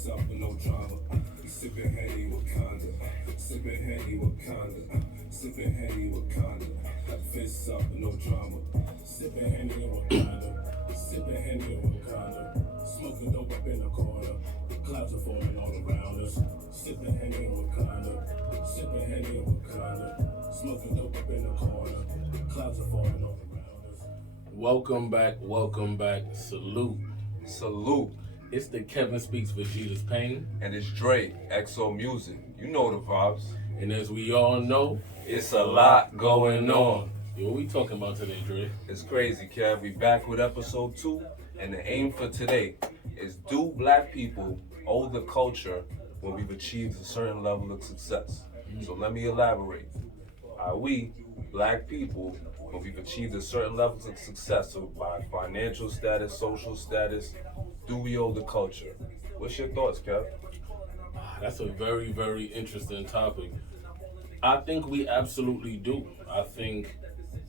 Fists up with no drama. Sipping Henny Wakanda. Sipping Henny Wakanda. Sipping Henny Wakanda. Fists up with no drama. Sipping Henny Wakanda. Sipping Henny Wakanda. Smoking dope up in the corner. Clouds are forming all around us. Sipping Henny Wakanda. Sipping Henny Wakanda. Smoking dope up in the corner. Clouds are forming all around us. Welcome back. Salute. Salute. It's the Kevin Speaks Vegeta's Pain. And it's Dre, XO Music. You know the vibes. And as we all know, It's a lot going on. Yo, what we talking about today, Dre? It's crazy, Kev. We back with episode 2. And the aim for today is, do black people owe the culture when we've achieved a certain level of success? So let me elaborate. Are we, black people, when we've achieved a certain level of success, so by financial status, social status, do we owe the culture? What's your thoughts, Kev? That's a very, very interesting topic. I think we absolutely do. I think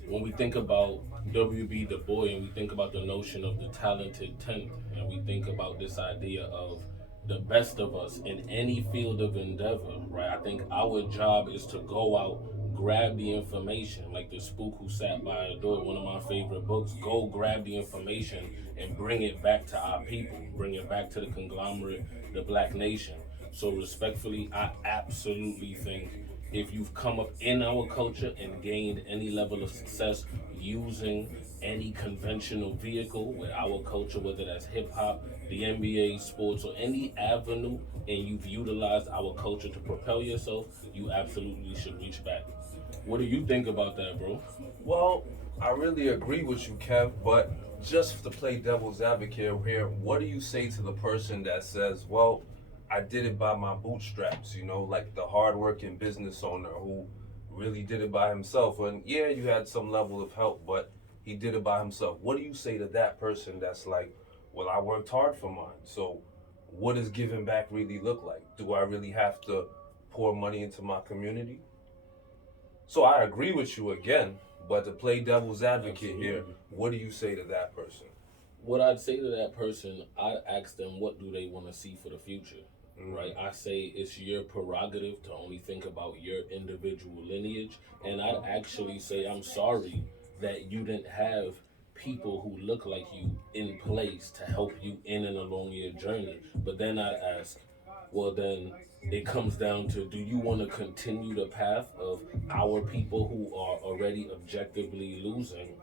when we think about W.B. Du Bois and we think about the notion of the talented 10th, and we think about this idea of the best of us in any field of endeavor, right? I think our job is to go out, grab the information, like the spook who sat by the door, one of my favorite books. Go grab the information and bring it back to our people, bring it back to the conglomerate, the black nation. So respectfully, I absolutely think if you've come up in our culture and gained any level of success using any conventional vehicle with our culture, whether that's hip hop, the NBA, sports, or any avenue, and you've utilized our culture to propel yourself, you absolutely should reach back. What do you think about that, bro? Well, I really agree with you, Kev, but just to play devil's advocate here, what do you say to the person that says, well, I did it by my bootstraps, like the hardworking business owner who really did it by himself? And yeah, you had some level of help, but he did it by himself. What do you say to that person that's like, well, I worked hard for mine, so what does giving back really look like? Do I really have to pour money into my community? So I agree with you again, but to play devil's advocate here, what do you say to that person? What I'd say to that person, I'd ask them what do they want to see for the future, right? I say it's your prerogative to only think about your individual lineage, and I'd actually say I'm sorry that you didn't have people who look like you in place to help you in and along your journey. But then I'd ask, well then, it comes down to, do you want to continue the path of our people who are already objectively losing?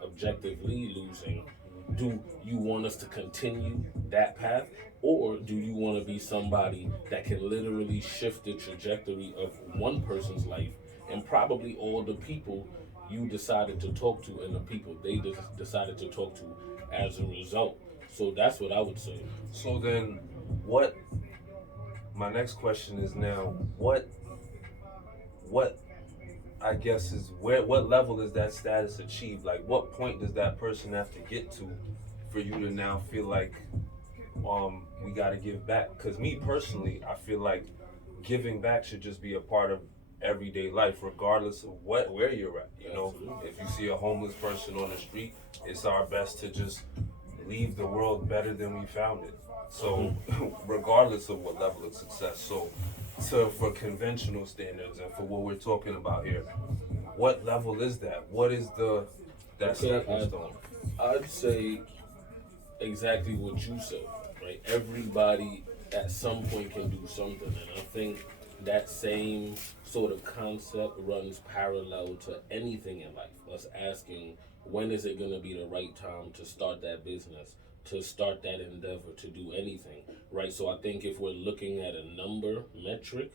Do you want us to continue that path? Or do you want to be somebody that can literally shift the trajectory of one person's life and probably all the people you decided to talk to and the people they decided to talk to as a result? So that's what I would say. So then, my next question is now, what I guess is what level is that status achieved? Like, what point does that person have to get to for you to now feel like we got to give back? Because me personally, I feel like giving back should just be a part of everyday life, regardless of where you're at. If you see a homeless person on the street, it's our best to just leave the world better than we found it. So regardless of what level of success, for conventional standards and for what we're talking about here, what level is that? What is that stepping stone? I'd say exactly what you said, right? Everybody at some point can do something, and I think that same sort of concept runs parallel to anything in life. Us asking, when is it going to be the right time to start that business, to start that endeavor, to do anything, right? So I think if we're looking at a number metric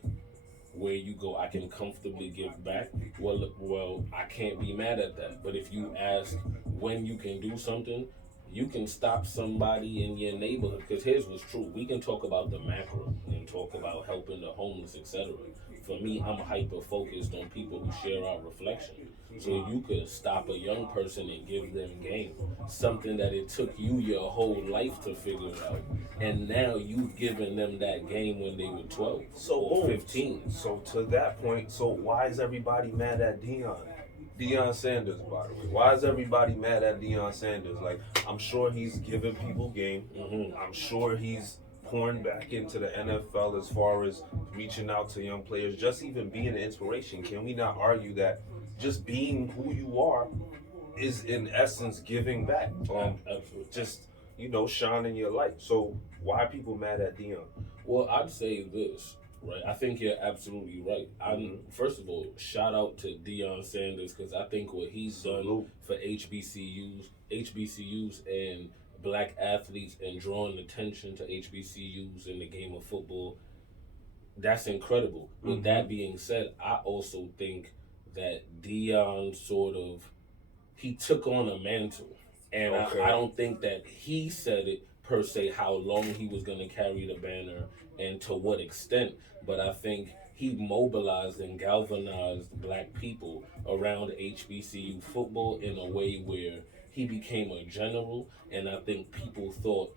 where you go, I can comfortably give back, well, I can't be mad at that. But if you ask when you can do something, you can stop somebody in your neighborhood. Because here's what's true. We can talk about the macro and talk about helping the homeless, etc. For me, I'm hyper-focused on people who share our reflection. So you could stop a young person and give them game, something that it took you your whole life to figure out, and now you've given them that game when they were 12 or 15. So to that point, so why is everybody mad at Deion Sanders, by the way? Why is everybody mad at Deion Sanders? Like, I'm sure he's giving people game. I'm sure he's shoehorn back into the NFL as far as reaching out to young players, just even being an inspiration? Can we not argue that just being who you are is in essence giving back? Just shining your light. So why are people mad at Dion? Well, I'd say this, right? I think you're absolutely right. First of all, shout out to Deion Sanders because I think what he's done for HBCUs and black athletes and drawing attention to HBCUs in the game of football, that's incredible. With that being said, I also think that Deion he took on a mantle. And I don't think that he said it per se how long he was going to carry the banner and to what extent, but I think he mobilized and galvanized black people around HBCU football in a way where he became a general, and I think people thought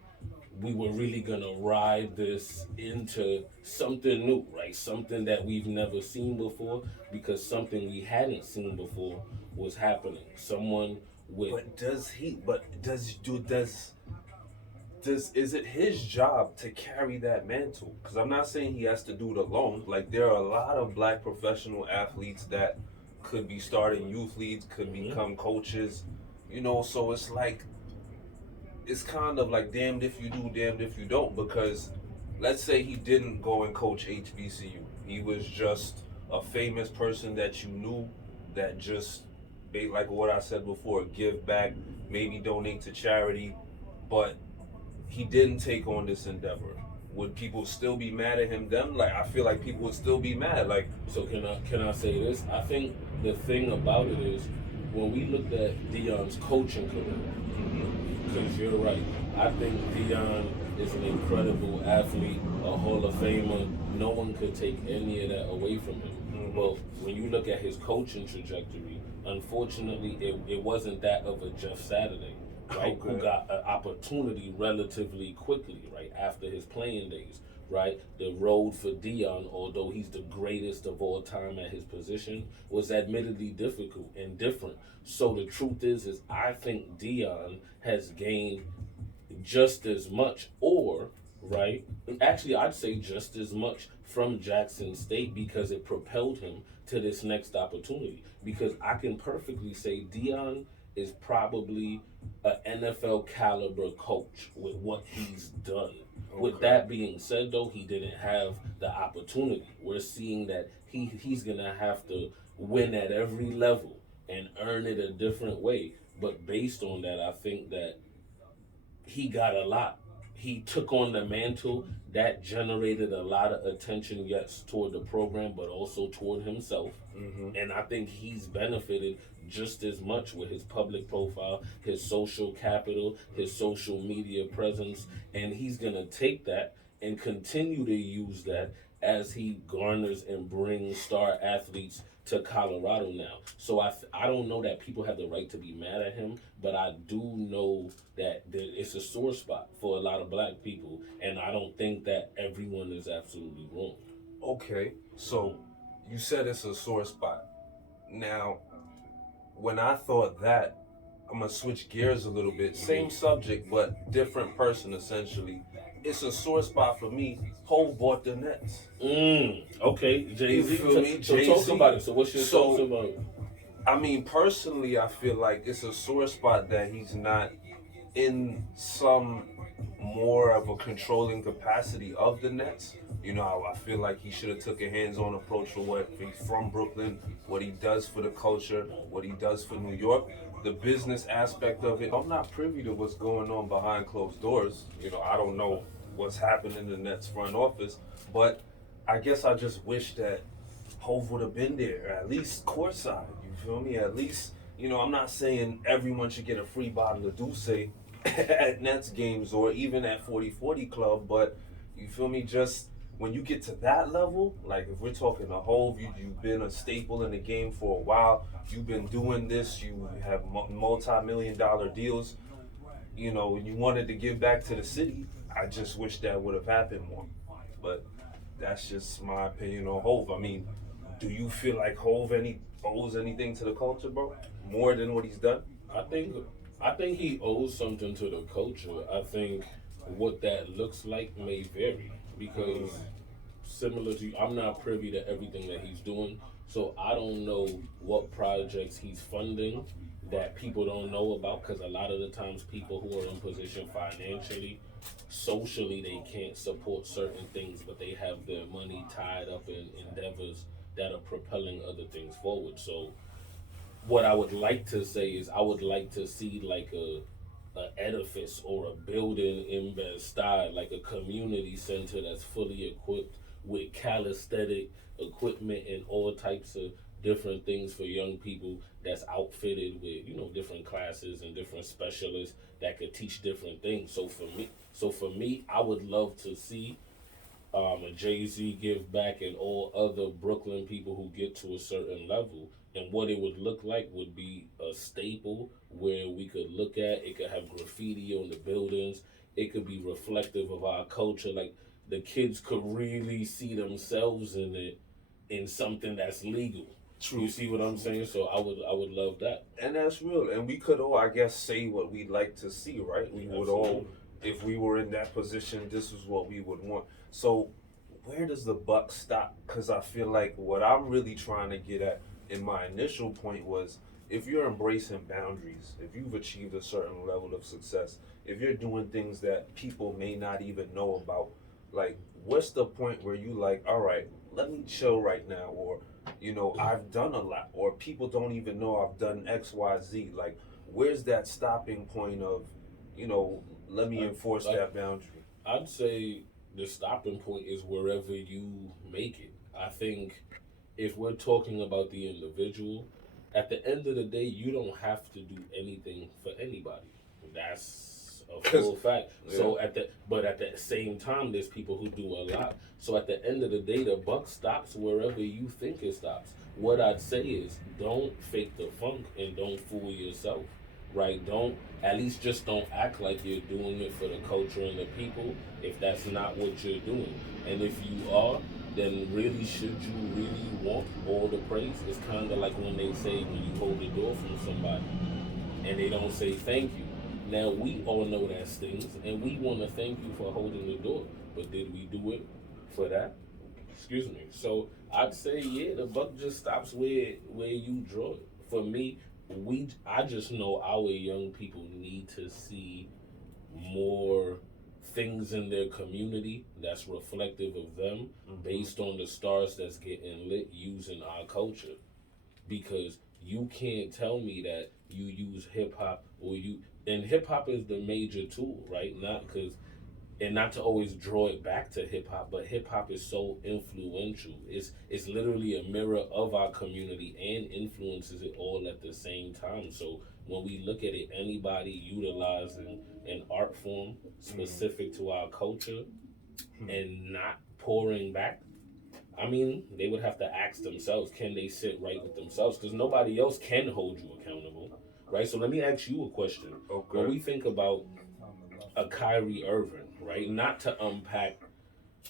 we were really gonna ride this into something new, right? Something that we've never seen before, because something we hadn't seen before was happening. Someone with But does he? But does is it his job to carry that mantle? Because I'm not saying he has to do it alone. Like there are a lot of black professional athletes that could be starting youth leagues, could become coaches. So it's like it's kind of like damned if you do, damned if you don't. Because let's say he didn't go and coach HBCU. He was just a famous person that you knew that just, like what I said before, give back, maybe donate to charity, but he didn't take on this endeavor. Would people still be mad at him then? Like I feel like people would still be mad. Like so can I say this? I think the thing about it is when we looked at Deion's coaching career, because you're right, I think Deion is an incredible athlete, a Hall of Famer. No one could take any of that away from him. But when you look at his coaching trajectory, unfortunately, it wasn't that of a Jeff Saturday, right? Who got an opportunity relatively quickly, right, after his playing days, right? The road for Deion, although he's the greatest of all time at his position, was admittedly difficult and different. So the truth is I think Deion has gained just as much, or, right, actually I'd say just as much from Jackson State because it propelled him to this next opportunity. Because I can perfectly say Deion is probably an NFL caliber coach with what he's done. With that being said, though, he didn't have the opportunity. We're seeing that he's gonna have to win at every level and earn it a different way. But based on that, I think that he got a lot. He took on the mantle that generated a lot of attention, yes, toward the program, but also toward himself. And I think he's benefited just as much with his public profile, his social capital, his social media presence, and he's gonna take that and continue to use that as he garners and brings star athletes to Colorado now. So I don't know that people have the right to be mad at him, but I do know that it's a sore spot for a lot of black people, and I don't think that everyone is absolutely wrong. Okay, so you said it's a sore spot. Now, when I thought that, I'm gonna switch gears a little bit. Same subject, but different person essentially. It's a sore spot for me. Hov bought the Nets. Okay, Jay-Z. You feel me? So talk about it. So what's your thoughts about it? I mean, personally, I feel like it's a sore spot that he's not in some more of a controlling capacity of the Nets. I feel like he should have took a hands-on approach for what he's from Brooklyn, what he does for the culture, what he does for New York. The business aspect of it, I'm not privy to what's going on behind closed doors. I don't know what's happening in the Nets front office, but I guess I just wish that Hov would have been there, at least courtside. You feel me? At least, I'm not saying everyone should get a free bottle of Douce at Nets games or even at 40/40 Club, but you feel me? Just when you get to that level, like if we're talking a Hov, you've been a staple in the game for a while. You've been doing this. You have multi-million-dollar deals. And you wanted to give back to the city. I just wish that would have happened more. But that's just my opinion on Hov. I mean, do you feel like Hov owes anything to the culture, bro? More than what he's done? I think he owes something to the culture. I think what that looks like may vary because similar to you, I'm not privy to everything that he's doing, so I don't know what projects he's funding that people don't know about. Because a lot of the times, people who are in position financially, socially, they can't support certain things, but they have their money tied up in endeavors that are propelling other things forward. So what I would like to say is I would like to see like a edifice or a building in Bed-Stuy, like a community center that's fully equipped with calisthenic equipment and all types of different things for young people that's outfitted with, different classes and different specialists that could teach different things. So for me, I would love to see Jay-Z give back and all other Brooklyn people who get to a certain level. And what it would look like would be a staple where we could look at. It could have graffiti on the buildings. It could be reflective of our culture. Like the kids could really see themselves in it, in something that's legal. True. You see what I'm saying? So I would love that. And that's real. And we could all, I guess, say what we'd like to see, right? We would all, Absolutely. if we were in that position, this is what we would want. So, where does the buck stop? Because I feel like what I'm really trying to get at in my initial point was if you're embracing boundaries, if you've achieved a certain level of success, if you're doing things that people may not even know about, like, what's the point where you like, all right, let me chill right now, or I've done a lot, or people don't even know I've done X, Y, Z. Like, where's that stopping point of, let me enforce Like, that boundary? I'd say the stopping point is wherever you make it. I think if we're talking about the individual, at the end of the day, you don't have to do anything for anybody. That's a full fact. Yeah. So at the same time, there's people who do a lot. So at the end of the day, the buck stops wherever you think it stops. What I'd say is, don't fake the funk and don't fool yourself. Right? Don't At least just don't act like you're doing it for the culture and the people if that's not what you're doing. And if you are, then really should you really want all the praise? It's kind of like when they say when you hold the door from somebody and they don't say thank you. Now we all know that stings, and we want to thank you for holding the door. But did we do it for that? Excuse me. So I'd say yeah, the buck just stops where you draw it. For me, I just know our young people need to see more things in their community that's reflective of them based on the stars that's getting lit using our culture. Because you can't tell me that you use hip hop and hip hop is the major tool, right? Not because and not to always draw it back to hip hop, but hip hop is so influential. It's literally a mirror of our community and influences it all at the same time. So when we look at it, anybody utilizing an art form specific to our culture and not pouring back, I mean, they would have to ask themselves, can they sit right with themselves? Because nobody else can hold you accountable, right? So let me ask you a question. Okay. When we think about a Kyrie Irving, right? Not to unpack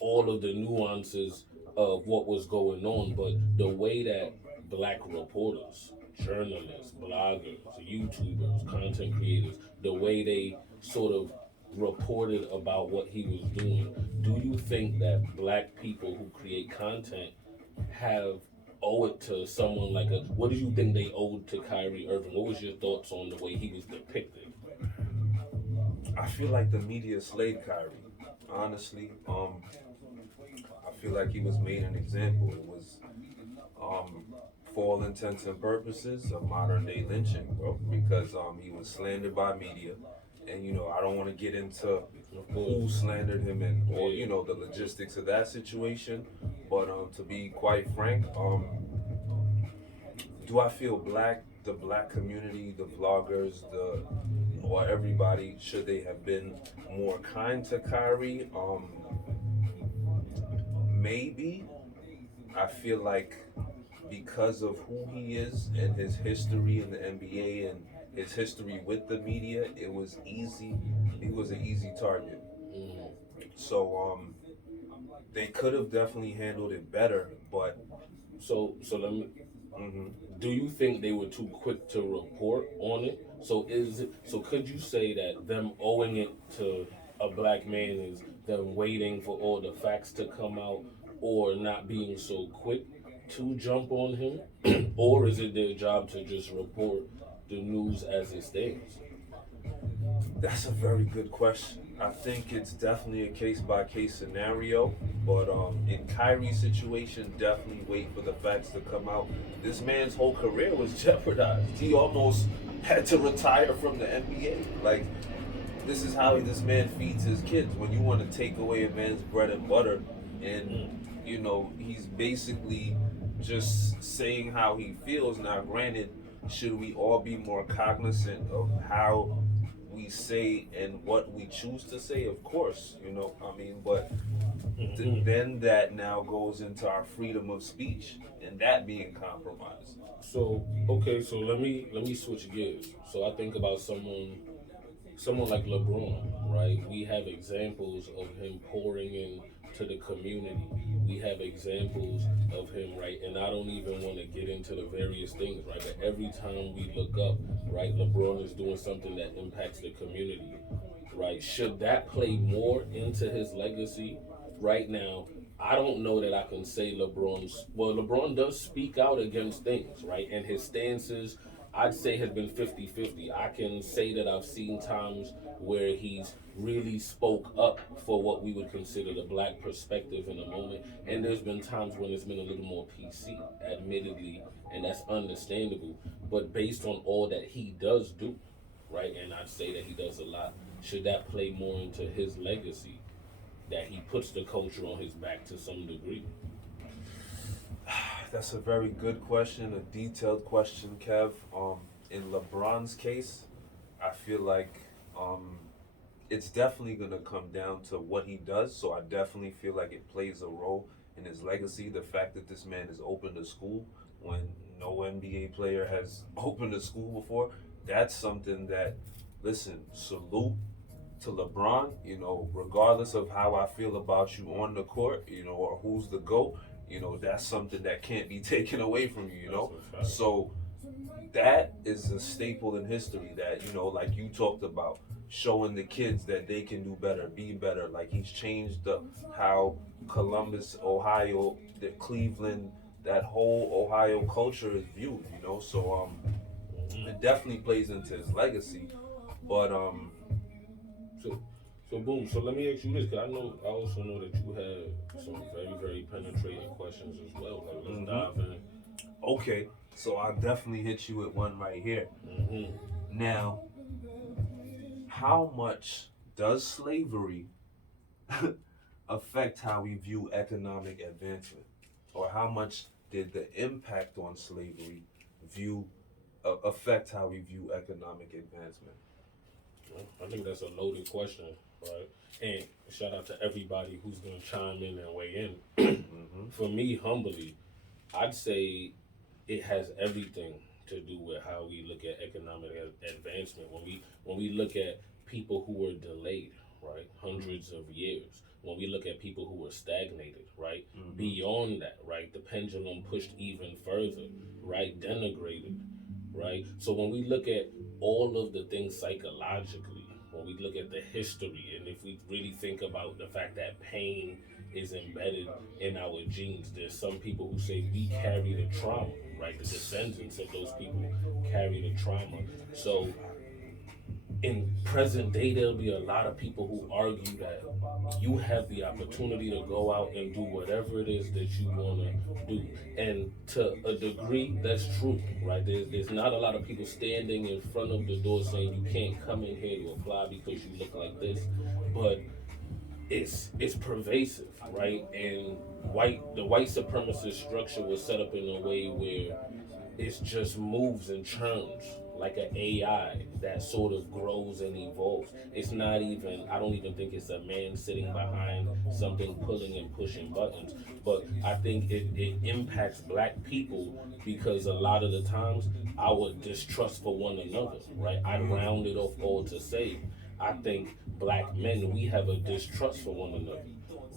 all of the nuances of what was going on, but the way that black reporters, journalists, bloggers, YouTubers, content creators, the way they sort of reported about what he was doing, do you think that black people who create content have owe it to someone like a what do you think they owed to Kyrie Irving? What was your thoughts on the way he was depicted? I feel like the media slayed Kyrie. Honestly, I feel like he was made an example. It was, for all intents and purposes, a modern day lynching, bro, because he was slandered by media, and I don't want to get into who slandered him and or the logistics of that situation, but to be quite frank, do I feel the black community, the vloggers, or everybody, should they have been more kind to Kyrie? Maybe. I feel like because of who he is and his history in the NBA and his history with the media, it was easy. He was an easy target. Mm. So they could have definitely handled it better, but So let me. mhm. Do you think they were too quick to report on it? So could you say that them owing it to a black man is them waiting for all the facts to come out or not being so quick to jump on him? Or is it their job to just report the news as it stands? That's a very good question. I think it's definitely a case by case scenario, but in Kyrie's situation, definitely wait for the facts to come out. This man's whole career was jeopardized. He almost had to retire from the NBA. Like, this is how this man feeds his kids. When you want to take away a man's bread and butter, and he's basically just saying how he feels. Now, granted, should we all be more cognizant of how we say and what we choose to say? Of course, I mean, but then that now goes into our freedom of speech and that being compromised. So okay, so let me switch gears. So I think about someone like LeBron, right? We have examples of him pouring in to the community. We have examples of him, right? And I don't even want to get into the various things, right? But every time we look up, right, LeBron is doing something that impacts the community, right? Should that play more into his legacy right now? I don't know that I can say LeBron does speak out against things, right? And his stances, I'd say, has been 50-50. I can say that I've seen times where he's really spoke up for what we would consider the black perspective in a moment. And there's been times when it's been a little more PC, admittedly, and that's understandable. But based on all that he does do, right, and I'd say that he does a lot, should that play more into his legacy? That he puts the culture on his back to some degree? That's a very good question, a detailed question, Kev. In LeBron's case, I feel like it's definitely gonna come down to what he does. So I definitely feel like it plays a role in his legacy. The fact that this man has opened a school when no NBA player has opened a school before, that's something that, listen, salute to LeBron, regardless of how I feel about you on the court, or who's the GOAT, that's something that can't be taken away from you. So that is a staple in history that, like you talked about, showing the kids that they can do better, be better. Like, he's changed how Columbus, Ohio, the Cleveland, that whole Ohio culture is viewed. So it definitely plays into his legacy. But So, so boom. So let me ask you this, because I also know that you had some very, very penetrating questions as well. Like, let's dive in. okay, so I'll definitely hit you with one right here. Mm-hmm. Now, how much does slavery affect how we view economic advancement? Or how much did the impact on slavery affect how we view economic advancement? I think that's a loaded question, right? And shout out to everybody who's gonna chime in and weigh in. For me, humbly, I'd say it has everything to do with how we look at economic advancement. When we look at people who were delayed, right, hundreds of years. When we look at people who were stagnated, right, beyond that, right, the pendulum pushed even further, right, denigrated, right. So when we look at all of the things psychologically, when we look at the history, and if we really think about the fact that pain is embedded in our genes, there's some people who say we carry the trauma, right? The descendants of those people carry the trauma. So in present day, there'll be a lot of people who argue that you have the opportunity to go out and do whatever it is that you want to do. And to a degree, that's true, right? There's not a lot of people standing in front of the door saying you can't come in here to apply because you look like this. But it's pervasive, right? And the white supremacist structure was set up in a way where it just moves and churns like an AI that sort of grows and evolves. It's not even, I don't even think it's a man sitting behind something pulling and pushing buttons, but I think it impacts black people because a lot of the times our distrust for one another, right? I round it off all to say, I think black men, we have a distrust for one another,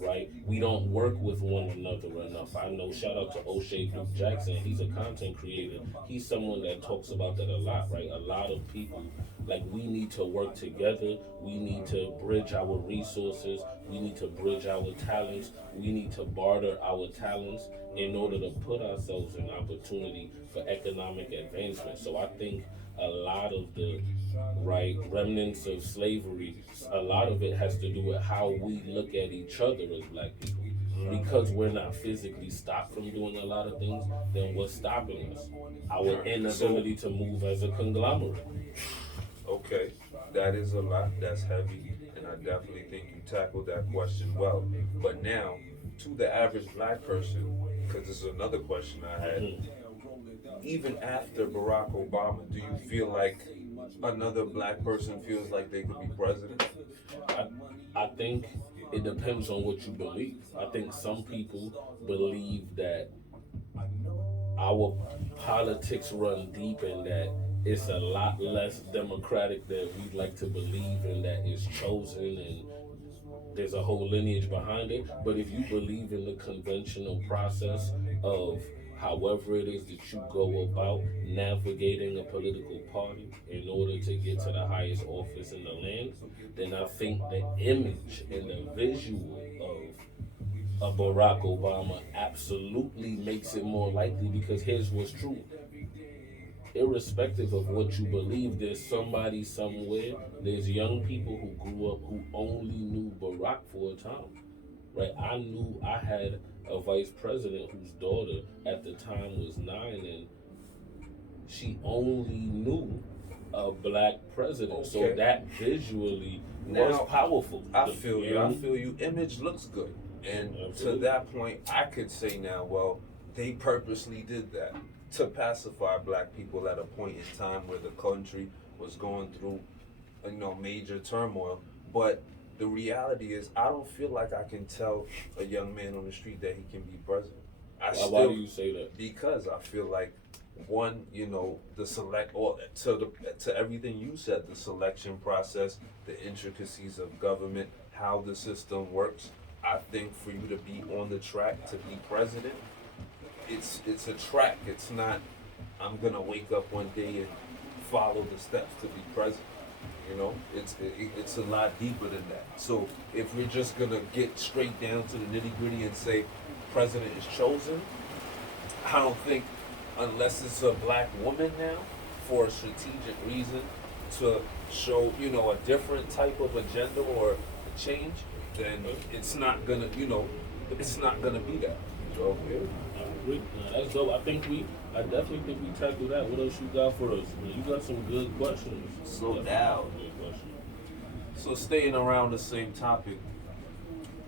right? We don't work with one another enough. I know, shout out to O'Shea Duke Jackson. He's a content creator. He's someone that talks about that a lot, right? A lot of people Like, we need to work together. We need to bridge our resources. We need to bridge our talents. We need to barter our talents in order to put ourselves in opportunity for economic advancement. So I think a lot of the remnants of slavery, a lot of it has to do with how we look at each other as black people. Because we're not physically stopped from doing a lot of things, then what's stopping us? Our inability to move as a conglomerate. Okay, that is a lot. That's heavy, and I definitely think you tackled that question well. But now, to the average black person, because this is another question I had. Mhm. Even after Barack Obama, do you feel like another black person feels like they could be president? I, I think it depends on what you believe. I think some people believe that our politics run deep and that it's a lot less democratic than we'd like to believe, and that it's chosen and there's a whole lineage behind it. But if you believe in the conventional process of however it is that you go about navigating a political party in order to get to the highest office in the land, then I think the image and the visual of a Barack Obama absolutely makes it more likely, because here's what's true. Irrespective of what you believe, there's somebody somewhere, there's young people who grew up who only knew Barack for a time. Right? I knew I had a vice president whose daughter at the time was 9, and she only knew a black president. So Okay. that visually was Now, powerful. I feel you. I know? feel you. Image looks good. And to Absolutely. that point, I could say now, well, they purposely did that to pacify black people at a point in time where the country was going through, major turmoil. But the reality is, I don't feel like I can tell a young man on the street that he can be president. Why do you say that? Because I feel like one, the select or to everything you said, the selection process, the intricacies of government, how the system works. I think for you to be on the track to be president, it's a track. It's not I'm gonna wake up one day and follow the steps to be president. It's a lot deeper than that. So if we're just gonna get straight down to the nitty gritty and say president is chosen, I don't think, unless it's a black woman now for a strategic reason to show, a different type of agenda or a change, then it's not gonna be that. So yeah. I agree. That's dope. I definitely think we tackled that. What else you got for us? Man, you got some good questions. Slow Definitely down. some good questions. So staying around the same topic,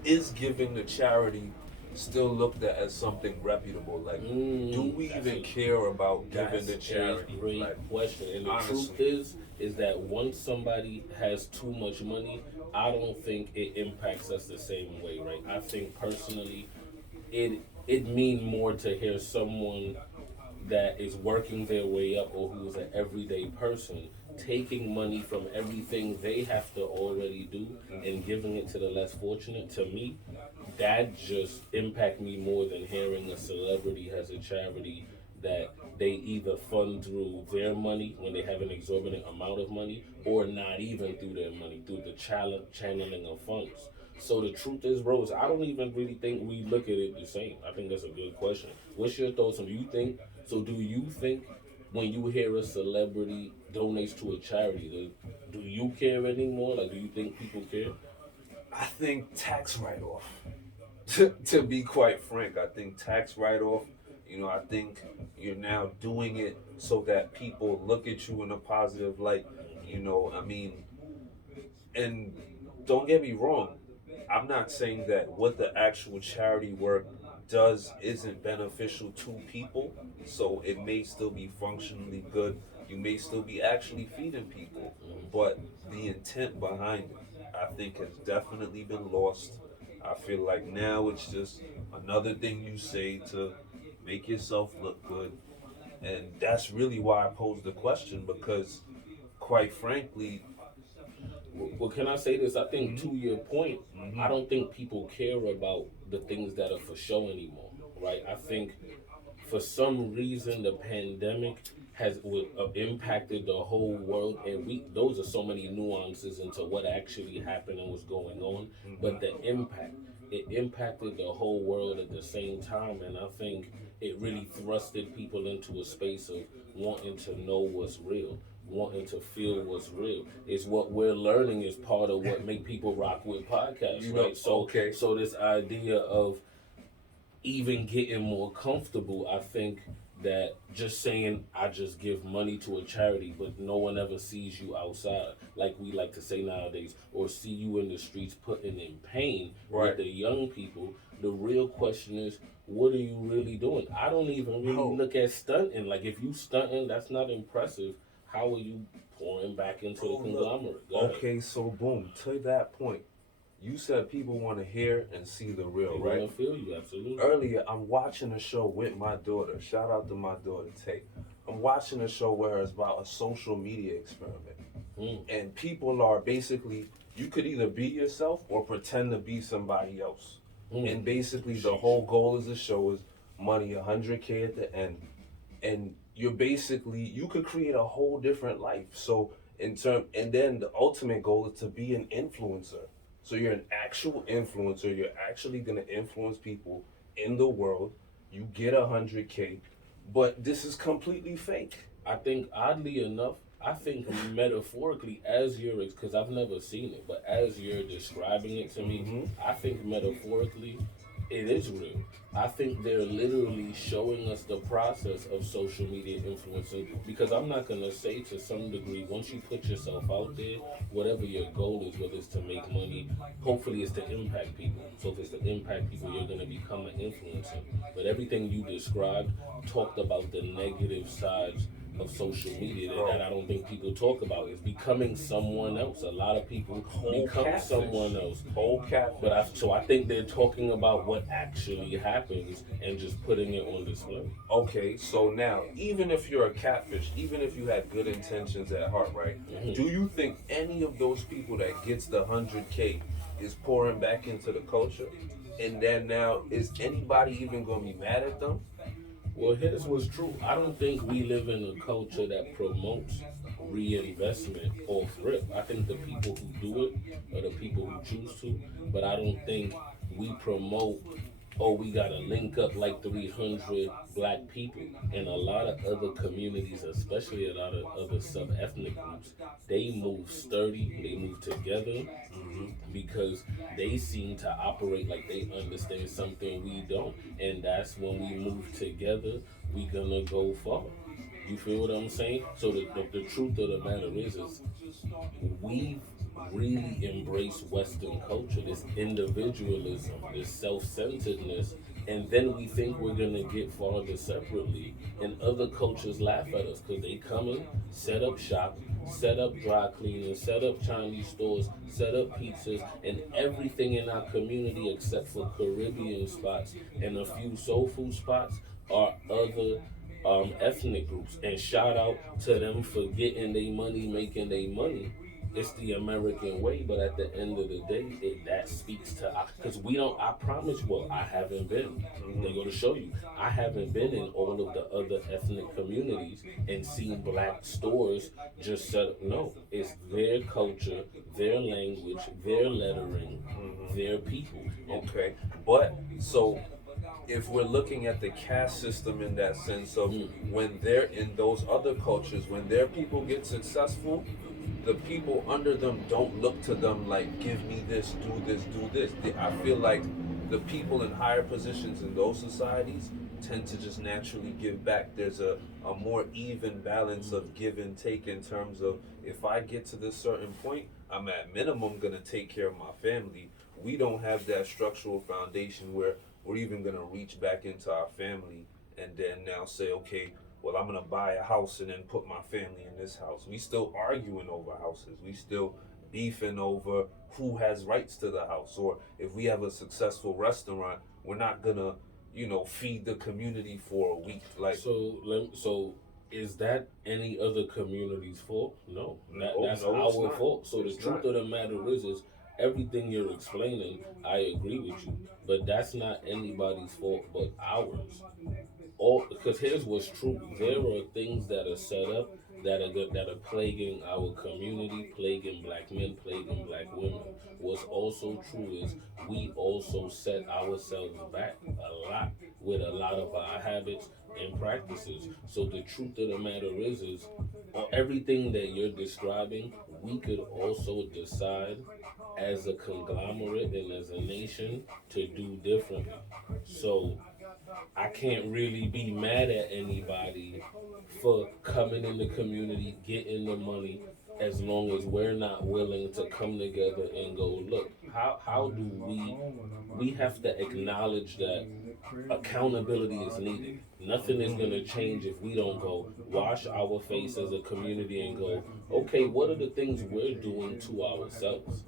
is giving to charity still looked at as something reputable? Like, do we That's even a- care about giving That's to charity? a great Like, question. And the honestly. truth is that once somebody has too much money, I don't think it impacts us the same way, right? I think personally, it mean more to hear someone that is working their way up, or who is an everyday person, taking money from everything they have to already do and giving it to the less fortunate. To me, that just impact me more than hearing a celebrity has a charity that they either fund through their money when they have an exorbitant amount of money, or not even through their money, through the channeling of funds. So the truth is, Rose, I don't even really think we look at it the same. I think that's a good question. What's your thoughts on? Do you think when you hear a celebrity donates to a charity, do you care anymore? Like, do you think people care? I think tax write off. To be quite frank, I think tax write off. I think you're now doing it so that people look at you in a positive light. I mean, and don't get me wrong, I'm not saying that what the actual charity work does isn't beneficial to people. So it may still be functionally good. You may still be actually feeding people, but the intent behind it, I think, has definitely been lost. I feel like now it's just another thing you say to make yourself look good. And that's really why I posed the question, because quite frankly, Well, can I say this? I think to your point, I mhm, don't think people care about the things that are for show anymore, right? I think for some reason the pandemic impacted the whole world, and we those are so many nuances into what actually happened and what's going on. But the impact, it impacted the whole world at the same time, and I think it really thrusted people into a space of wanting to know what's real, wanting to feel what's real. Is what we're learning is part of what make people rock with podcasts, You know, right? So okay. so this idea of even getting more comfortable, I think that just saying I just give money to a charity, but no one ever sees you outside, like we like to say nowadays, or see you in the streets putting in pain with Right. the young people. The real question is, what are you really doing? I don't even really No. look at stunting. Like if you stunting, that's not impressive. How are you pouring back into the Oh, look. conglomerate? Go ahead. Okay, so boom, to that point, you said people want to hear and see the real, They right? want to feel you, absolutely. Earlier, I'm watching a show with my daughter. Shout out to my daughter, Tay. I'm watching a show where it's about a social media experiment. Mm, And people are basically, you could either be yourself or pretend to be somebody else. mm. And basically, the whole goal of the show is money, 100K at the end. And you're basically, you could create a whole different life. So, and then the ultimate goal is to be an influencer. So you're an actual influencer. You're actually gonna influence people in the world. You get 100K, but this is completely fake. I think oddly enough, I think metaphorically, as you're, because I've never seen it, but as you're describing it to me, Mhm. I think metaphorically, it is real. I think they're literally showing us the process of social media influencing, because I'm not gonna say to some degree, once you put yourself out there, whatever your goal is, whether it's to make money, hopefully it's to impact people. So if it's to impact people, you're gonna become an influencer. But everything you described talked about the negative sides of social media that I don't think people talk about, is becoming someone else. A lot of people Whole become catfish. someone else. Whole catfish. So I think they're talking about what actually happens and just putting it on display. Okay, so now, even if you're a catfish, even if you had good intentions at heart, right? Do you think any of those people that gets the 100K is pouring back into the culture? And then now, is anybody even gonna be mad at them? Well, here's what's true. I don't think we live in a culture that promotes reinvestment off rip. I think the people who do it are the people who choose to, but I don't think we promote, oh, we gotta link up like 300 black people. And a lot of other communities, especially a lot of other sub-ethnic groups, they move sturdy, they move together, because they seem to operate like they understand something we don't. And that's when we move together, we gonna go far. You feel what I'm saying? So the truth of the matter is we've really embraced Western culture, this individualism, this self-centeredness, and then we think we're gonna get farther separately. And other cultures laugh at us because they come in, set up shop, set up dry cleaning, set up Chinese stores, set up pizzas, and everything in our community except for Caribbean spots and a few soul food spots are other ethnic groups. And shout out to them for getting their money, making their money. It's the American way, but at the end of the day, that speaks to, because we don't. I promise. Well, I haven't been. They go to show you. I haven't been in all of the other ethnic communities and seen black stores just set up. No, it's their culture, their language, their lettering, their people. And Okay, but so if we're looking at the caste system in that sense of when they're in those other cultures, when their people get successful, the people under them don't look to them like, give me this, do this, do this. I feel like the people in higher positions in those societies tend to just naturally give back. There's a more even balance of give and take in terms of, if I get to this certain point, I'm at minimum gonna take care of my family. We don't have that structural foundation where we're even gonna reach back into our family and then now say, okay, well, I'm gonna buy a house and then put my family in this house. We still arguing over houses. We still beefing over who has rights to the house. Or if we have a successful restaurant, we're not gonna, feed the community for a week. Like, so is that any other community's fault? No, that's no, it's our not. fault. So It's the truth not. of the matter is everything you're explaining, I agree with you, but that's not anybody's fault but ours. all because here's what's true. There are things that are set up that are good, that are plaguing our community, plaguing black men, plaguing black women. What's also true is we also set ourselves back a lot with a lot of our habits and practices. So the truth of the matter is everything that you're describing, we could also decide as a conglomerate and as a nation to do differently. So I can't really be mad at anybody for coming in the community, getting the money, as long as we're not willing to come together and go, look, how do we have to acknowledge that accountability is needed. Nothing is going to change if we don't go wash our face as a community and go, okay, what are the things we're doing to ourselves?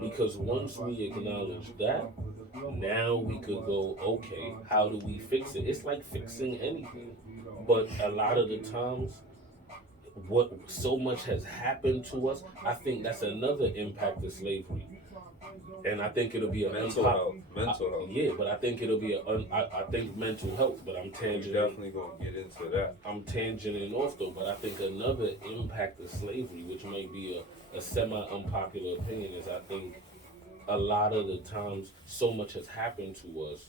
Because once we acknowledge that, now we could go, okay, how do we fix it? It's like fixing anything. But a lot of the times, what so much has happened to us, I think that's another impact of slavery. And I think it'll be a mental health. Yeah, but I think it'll be I think mental health. But I'm We're tangenting. definitely gonna get into that. I'm tangenting off though. But I think another impact of slavery, which might be a semi unpopular opinion, is I think a lot of the times so much has happened to us,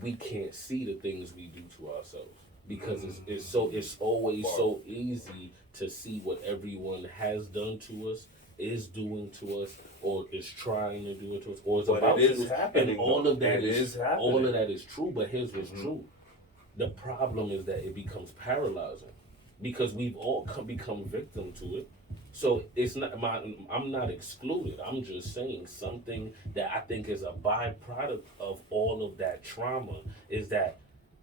we can't see the things we do to ourselves because it's always so easy to see what everyone has done to us, is doing to us, or is trying to do it to us, or is But about it is to do. happening, And all of that It is all happening. of that is true. But here's what's true: the problem is that it becomes paralyzing because we've all become victim to it. So it's not I'm not excluded. I'm just saying something that I think is a byproduct of all of that trauma is that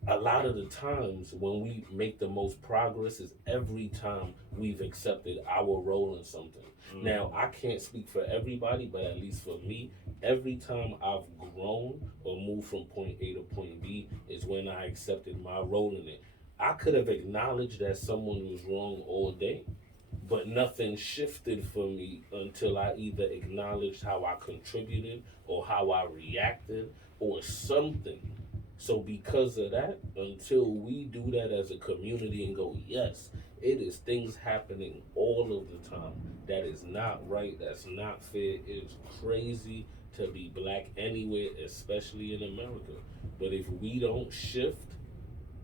a lot of the times when we make the most progress is every time we've accepted our role in something. Now, I can't speak for everybody, but at least for me, every time I've grown or moved from point A to point B is when I accepted my role in it. I could have acknowledged that someone was wrong all day, but nothing shifted for me until I either acknowledged how I contributed or how I reacted or something. So because of that, until we do that as a community and go, yes, it is things happening all of the time that is not right, that's not fair, it's crazy to be black anywhere, especially in America. But if we don't shift,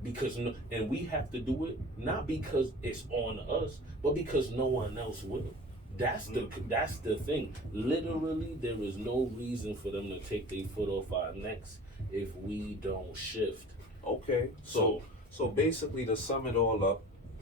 because no, and we have to do it not because it's on us, but because no one else will. That's the thing. Literally, there is no reason for them to take their foot off our necks if we don't shift. Okay, so basically to sum it all up,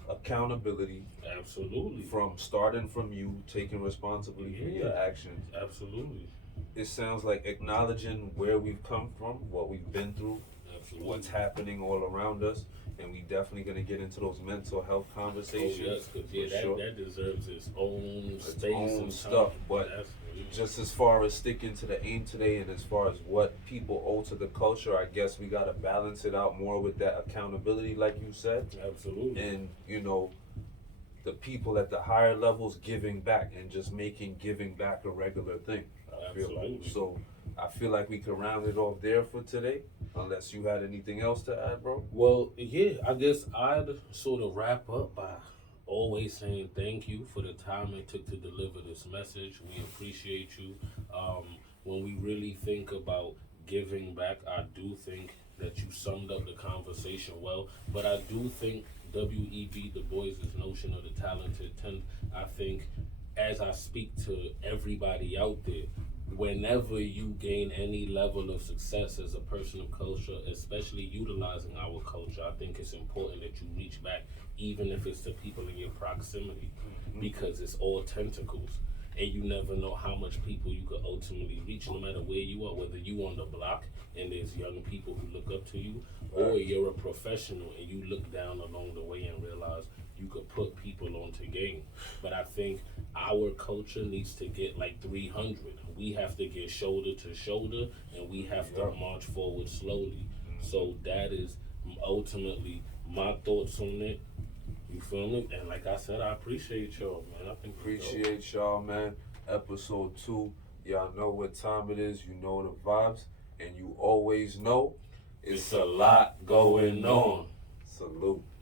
accountability Absolutely. from starting from you taking responsibility for your actions. Absolutely. It sounds like acknowledging where we've come from, what we've been through, Absolutely. what's happening all around us, and we definitely gonna get into those mental health Oh conversations. yes, because for sure. that deserves its own Its space own and stuff, time. but Absolutely. Just as far as sticking to the aim today and as far as what people owe to the culture, I guess we gotta balance it out more with that accountability, like you said, Absolutely. and the people at the higher levels giving back and just making giving back a regular thing. I feel like. Absolutely. So I feel like we could round it off there for today, unless you had anything else to add, bro. Well, yeah, I guess I'd sort of wrap up by always saying thank you for the time it took to deliver this message. We appreciate you. When we really think about giving back, I do think that you summed up the conversation well. But I do think W.E.B. Du Bois' notion of the talented 10, I think as I speak to everybody out there, whenever you gain any level of success as a person of culture, especially utilizing our culture, I think it's important that you reach back, even if it's to people in your proximity, because it's all tentacles. And you never know how much people you could ultimately reach, no matter where you are, whether you on the block and there's young people who look up to you, or you're a professional and you look down along the way and realize you could put people onto game. But I think our culture needs to get like 300. We have to get shoulder to shoulder and we have to march forward slowly. So that is ultimately my thoughts on it. You feel me? And like I said, I appreciate y'all, man. I think Appreciate y'all, man. Episode 2. Y'all know what time it is. You know the vibes. And you always know it's a lot going on. Salute.